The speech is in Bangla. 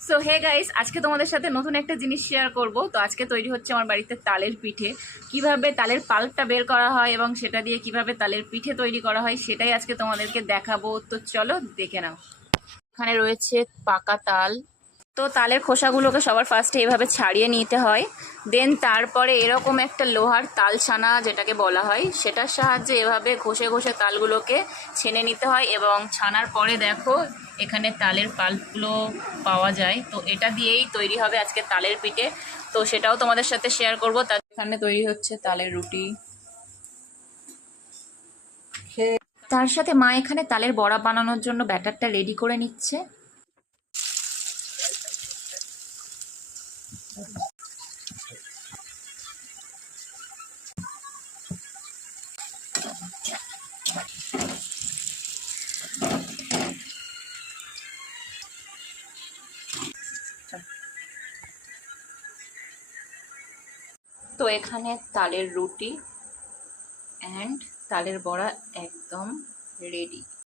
সো হে গাইস, আজকে তোমাদের সাথে নতুন একটা জিনিস শেয়ার করব। তো আজকে তৈরি হচ্ছে আমার বাড়িতে তালের পিঠে। কিভাবে তালের পাল্পটা বের করা হয় এবং সেটা দিয়ে কিভাবে তালের পিঠে তৈরি করা হয় সেটাই আজকে তোমাদেরকে দেখাবো। তো চলো দেখে নাও। এখানে রয়েছে পাকা তাল। তো তালের খোসাগুলোকে সবার ফার্স্টে এভাবে ছাড়িয়ে নিতে হয়। দেন তারপরে এরকম একটা লোহার তাল ছানা যেটাকে বলা হয়, সেটার সাহায্যে এভাবে ঘষে ঘষে তালগুলোকে ছেনে নিতে হয়। এবং ছানার পরে দেখো এখানে তালের পাল্পগুলো পাওয়া যায়। তো এটা দিয়েই তৈরি হবে আজকে তালের পিঠে। তো সেটাও তোমাদের সাথে শেয়ার করবো। তার এখানে তৈরি হচ্ছে তালের রুটি। তার সাথে মা এখানে তালের বড়া বানানোর জন্য ব্যাটারটা রেডি করে নিচ্ছে। তো এখানে তালের রুটি অ্যান্ড তালের বড়া একদম রেডি।